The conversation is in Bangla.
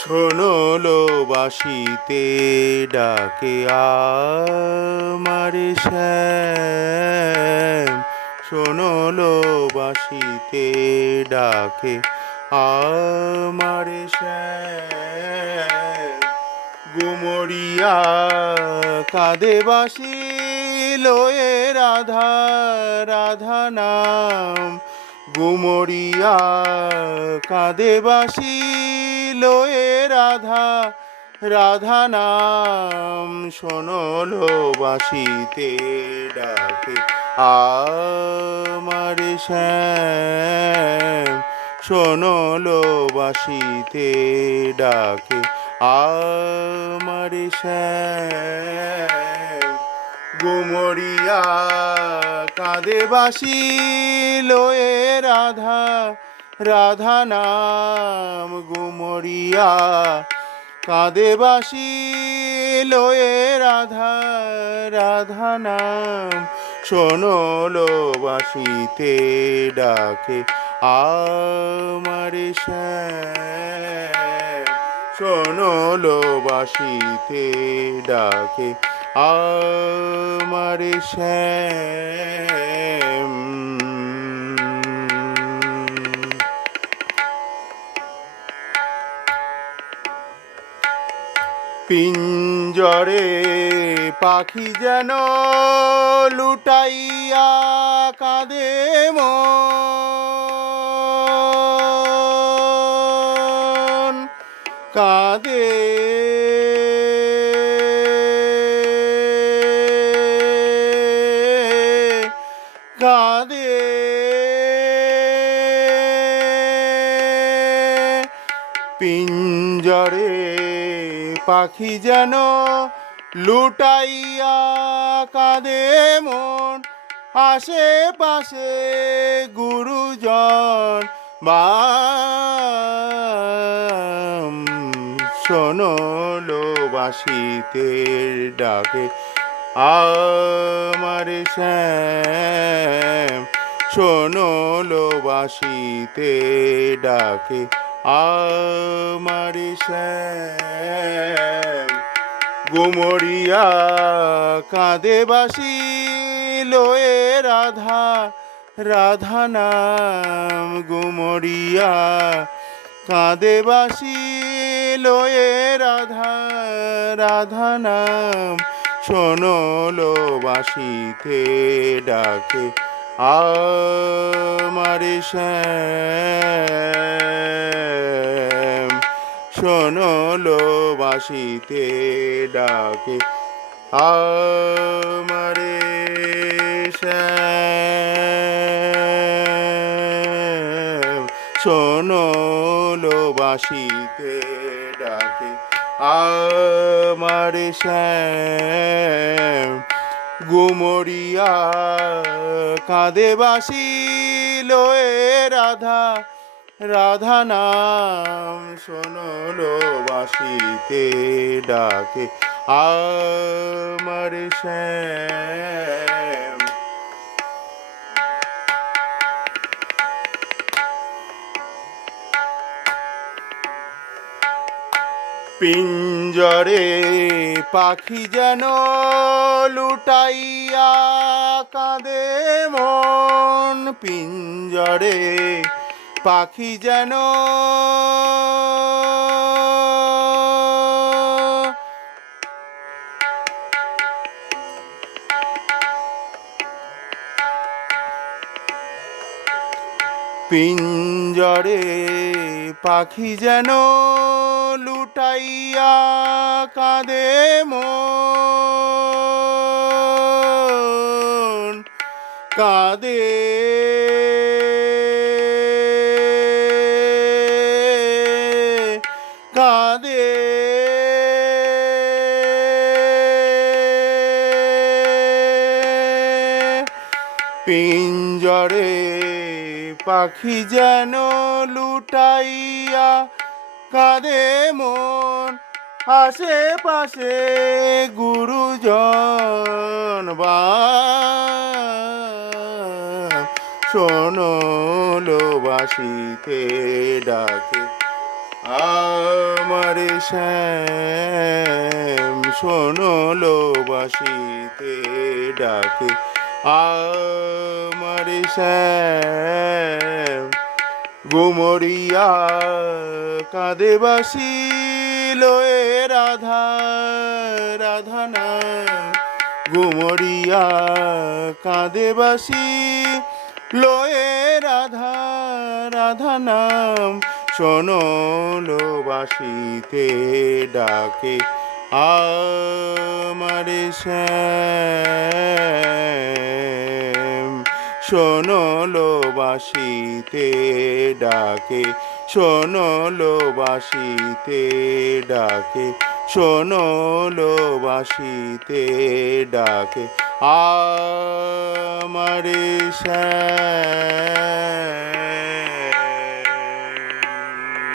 শোনলো বাসিতে ডাকে আমারে শ্যাম। শোনলো বাসিতে ডাকে আমারে শ্যাম। গুমরিয়া কাঁদে বাসি লয়ে রাধা রাধা নাম। গুমরিয়া কাঁদে বাসি লয়ে রাধা রাধা নাম শোনলো বাসিতে ডাকে, আমার শ্যাম শোনলো বাসিতে ডাকে, আমার শ্যাম গুমরিয়া, কাঁদে বাসি লয়ে রাধা রাধা নাম গুমরিয়া, কাঁদে বাসি লয়ে রাধা রাধা নাম। শোনলো বাসিতে ডাকে আমার শোনলো বাসিতে ডাকে আমার শ্যাম। পিঞ্জরে পাখি যেন লুটাইয়া কাঁদে মন। কাঁদে কাঁদে। পিঞ্জরে পাখি যেন লুটাইয়া কাঁদে মন। আশেপাশে গুরুজন বা শোনলো বাসিতে ডাকে। আমার শ্যাম শোনলো বাসিতে ডাকে আমার শ্যাম গুমরিয়া কাঁদে বাসি লোয়ে রাধা রাধা নাম গুমরিয়া। কাঁদে বাসি লোয়ে রাধা রাধা নাম শোনলো বাসিতে ডাকে আমার শ্যাম। শোনলো বাসিতে ডাকে আমারে শ্যাম। শোনলো বাসিতে ডাকে আমার শ্যাম গুমরিয়া কাঁদে বাসি লয়ে রাধা রাধা নাম শোনলো বাসিতে ডাকে। আমার শ্যাম পিঞ্জরে পাখি যেন লুটাইয়া কাঁদে মন। পিঞ্জরে পাখি যেন পিঞ্জরে পাখি যেন লুটাইয়া কাঁদে মন। কাঁদে। কাঁদে। পিঞ্জরে পাখি যেন লুটাইয়া কাঁদে মন, আশেপাশে গুরুজন বা। শোনলো বাসিতে ডাকে আমার শ্যাম। শোনলো বাসিতে ডাকে আমার শ্যাম। গুমরিয়া কাঁদে বাসি লয়ে রাধা রাধা না গুমরিয়া কাঁদে বাসি লয়ে রাধা রাধা নাম। শোনলো বাসিতে ডাকে আমার শ্যাম। শোনলো বাসিতে ডাকে শোনলো বাসিতে ডাকে শোনলো বাসিতে ডাকে আমার শ্যাম